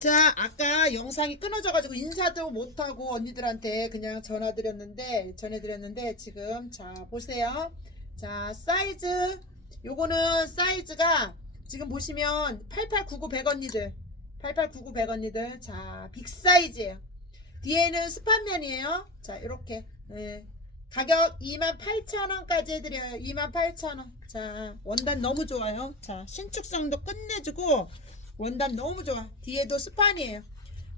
자, 아까 영상이 끊어져가지고 인사도 못하고 언니들한테 그냥 전화드렸는데, 전해드렸는데, 지금, 자, 보세요. 자, 사이즈, 요거는 사이즈가 지금 보시면 8899 100 언니들, 8899 100 언니들, 자, 빅 사이즈예요. 뒤에는 스판면이에요. 자, 이렇게. 예. 가격 28,000원까지 해드려요. 28,000원. 자, 원단 너무 좋아요. 자, 신축성도 끝내주고, 원단 너무 좋아. 뒤에도 스판이에요.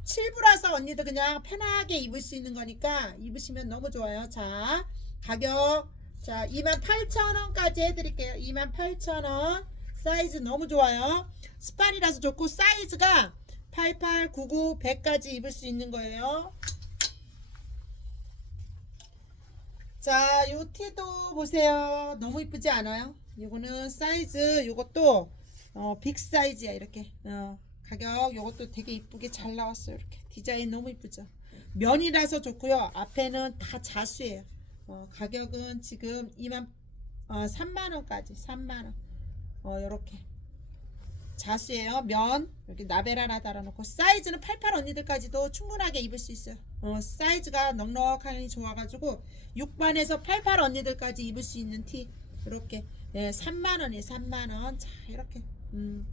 7부라서 언니들 그냥 편하게 입을 수 있는 거니까 입으시면 너무 좋아요. 자, 가격 자 28,000원까지 해드릴게요. 28,000원 사이즈 너무 좋아요. 스판이라서 좋고 사이즈가 88, 99, 100까지 입을 수 있는 거예요. 자, 요 티도 보세요. 너무 이쁘지 않아요? 요거는 사이즈 요것도 어, 빅 사이즈야 이렇게. 어, 가격 요것도 되게 이쁘게 잘 나왔어요 이렇게. 디자인 너무 이쁘죠? 면이라서 좋고요. 앞에는 다 자수예요. 어, 가격은 지금 2만 어, 3만원까지 3만원. 어, 요렇게. 자수예요. 면 이렇게 나베라나 달아놓고. 사이즈는 88 언니들까지도 충분하게 입을 수 있어요. 어, 사이즈가 넉넉하니 좋아가지고 6반에서 88 언니들까지 입을 수 있는 티. 이렇게. 예, 3만원이에요 3만원. 자 이렇게 음,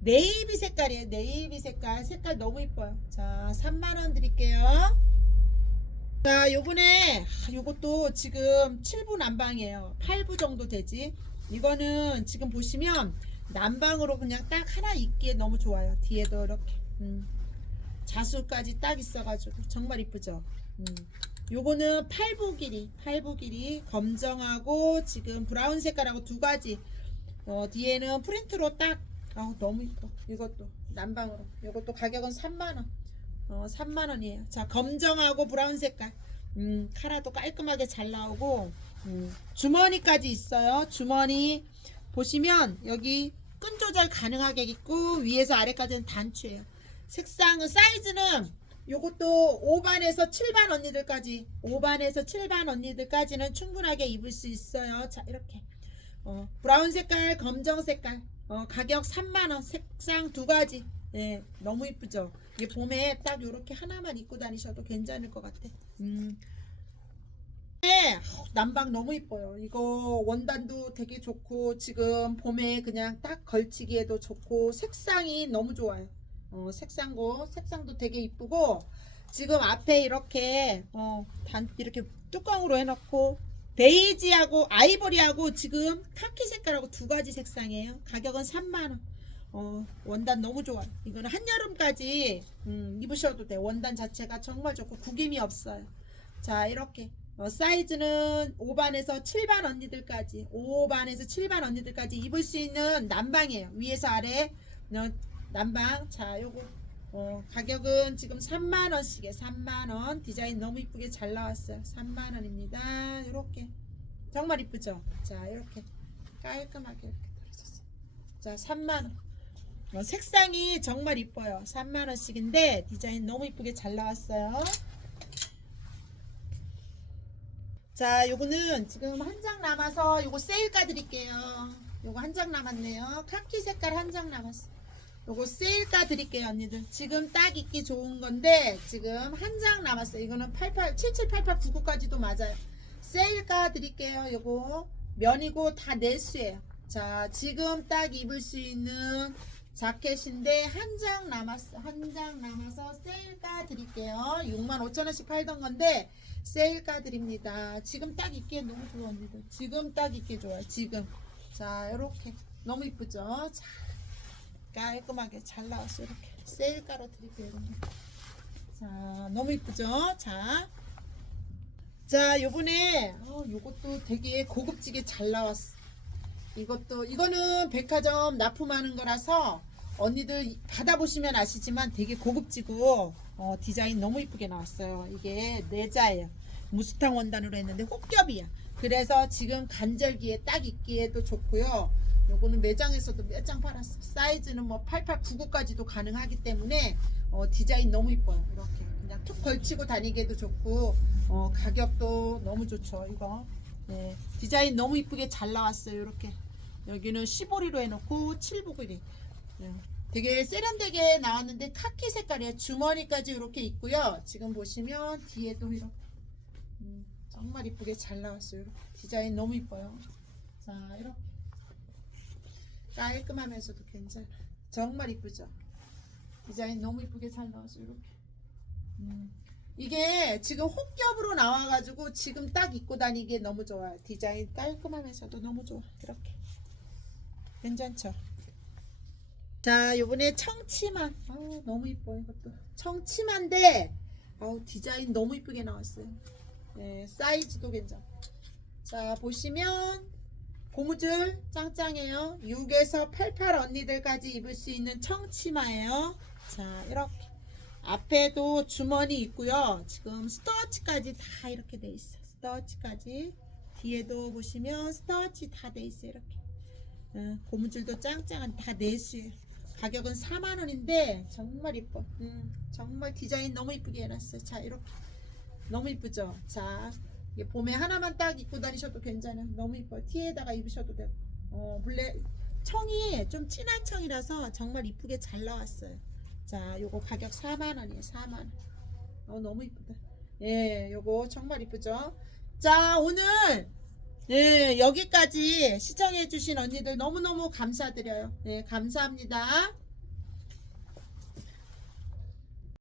네이비 색깔이에요 네이비 색깔. 색깔 너무 이뻐요. 자 3만원 드릴게요. 자 요번에 아, 요것도 지금 7부 난방이에요. 8부 정도 되지? 이거는 지금 보시면 난방으로 그냥 딱 하나 입기에 너무 좋아요. 뒤에도 이렇게 음, 자수까지 딱 있어가지고 정말 이쁘죠? 음. 요거는 팔부 길이 팔부 길이 검정하고 지금 브라운 색깔하고 두 가지 어, 뒤에는 프린트로 딱 아, 너무 이뻐. 이것도 난방으로. 이것도 가격은 3만원. 어, 3만원이에요. 자 검정하고 브라운 색깔. 음, 카라도 깔끔하게 잘 나오고 음, 주머니까지 있어요. 주머니. 보시면 여기 끈 조절 가능하게 있고 위에서 아래까지는 단추예요. 색상은 사이즈는 요것도 5반에서 7반 언니들까지 5반에서 7반 언니들까지는 충분하게 입을 수 있어요. 자 이렇게 어, 브라운 색깔 검정 색깔 어, 가격 3만원 색상 두 가지. 예, 너무 이쁘죠? 이게 봄에 딱 요렇게 하나만 입고 다니셔도 괜찮을 것 같아. 음. 네, 어, 난방 너무 이뻐요. 이거 원단도 되게 좋고 지금 봄에 그냥 딱 걸치기에도 좋고 색상이 너무 좋아요. 어, 색상고 색상도 되게 이쁘고 지금 앞에 이렇게 어, 단 이렇게 뚜껑으로 해놓고 베이지하고 아이보리하고 지금 카키 색깔하고 두 가지 색상이에요. 가격은 3만원. 어, 원단 너무 좋아요. 이거는 한여름까지 음, 입으셔도 돼. 원단 자체가 정말 좋고 구김이 없어요. 자, 이렇게. 어, 사이즈는 5반에서 7반 언니들까지 5반에서 7반 언니들까지 입을 수 있는 난방이에요. 위에서 아래 어, 난방. 자, 요거 어, 가격은 지금 3만원씩에 3만원. 디자인 너무 이쁘게 잘 나왔어요. 3만원입니다. 이렇게. 정말 이쁘죠? 자 이렇게. 깔끔하게 이렇게 떨어졌어요. 자 3만원. 어, 색상이 정말 이뻐요. 3만원씩인데 디자인 너무 이쁘게 잘 나왔어요. 자 요거는 지금 한 장 남아서 요거 세일 가 드릴게요. 요거 한 장 남았네요. 카키 색깔 한 장 남았어요 요거 세일가 드릴게요 언니들. 지금 딱 입기 좋은 건데 지금 한 장 남았어요. 이거는 88 7788 99까지도 맞아요. 세일가 드릴게요 요거. 면이고 다 내수예요. 자 지금 딱 입을 수 있는 자켓인데 한 장 남았어 한 장 남아서 세일가 드릴게요. 65,000원씩 팔던 건데 세일가 드립니다. 지금 딱 입기에 너무 좋아 언니들. 지금 딱 입기 좋아요 지금. 자 요렇게. 너무 이쁘죠? 자 깔끔하게 잘 나왔어요. 이렇게 세일가로 드릴게요 여러분. 자 너무 이쁘죠? 자, 자 요번에 어, 요것도 되게 고급지게 잘 나왔어 이것도 이거는 백화점 납품하는 거라서 언니들 받아보시면 아시지만 되게 고급지고 어, 디자인 너무 이쁘게 나왔어요. 이게 내자예요. 무스탕 원단으로 했는데 혹겹이야. 그래서 지금 간절기에 딱 입기에도 좋고요 요거는 매장에서도 몇 장 팔았어. 사이즈는 뭐 88, 99까지도 가능하기 때문에 어, 디자인 너무 이뻐요. 이렇게 그냥 툭 걸치고 다니기에도 좋고 어, 가격도 너무 좋죠. 이거 네, 디자인 너무 이쁘게 잘 나왔어요. 이렇게 여기는 15리로 해놓고 7부글이 네, 되게 세련되게 나왔는데 카키 색깔이에요. 주머니까지 이렇게 있고요. 지금 보시면 뒤에도 이렇게 음, 정말 이쁘게 잘 나왔어요. 이렇게. 디자인 너무 이뻐요. 자 이렇게 깔끔하면서도 괜찮아. 정말 이쁘죠. 디자인 너무 이쁘게 잘 나왔어요. 이렇게. 음. 이게 지금 혹겹으로 나와가지고 지금 딱 입고 다니기에 너무 좋아요. 디자인 깔끔하면서도 너무 좋아. 이렇게. 괜찮죠? 자, 요번에 청치마. 아우, 너무 이뻐요, 이것도. 청치마인데, 아우, 디자인 너무 이쁘게 나왔어요. 네, 사이즈도 괜찮고. 자, 보시면, 고무줄 짱짱해요. 6에서 88 언니들까지 입을 수 있는 청치마예요. 자, 이렇게. 앞에도 주머니 있고요. 지금 스터치까지 다 이렇게 돼 있어. 스터치까지. 뒤에도 보시면 스터치 다 돼 있어요. 이렇게. 어, 고무줄도 짱짱한 다 내수예요. 가격은 4만 원인데 정말 이뻐. 음, 정말 디자인 너무 이쁘게 해놨어요. 자 이렇게 너무 이쁘죠. 자 봄에 하나만 딱 입고 다니셔도 괜찮아요. 너무 이뻐. 티에다가 입으셔도 되고. 어 블랙 청이 좀 진한 청이라서 정말 이쁘게 잘 나왔어요. 자 요거 가격 4만 원이에요. 4만 원. 어 너무 이쁘다. 예, 요거 정말 이쁘죠. 자 오늘 네, 여기까지 시청해 주신 언니들 너무너무 감사드려요. 네, 감사합니다.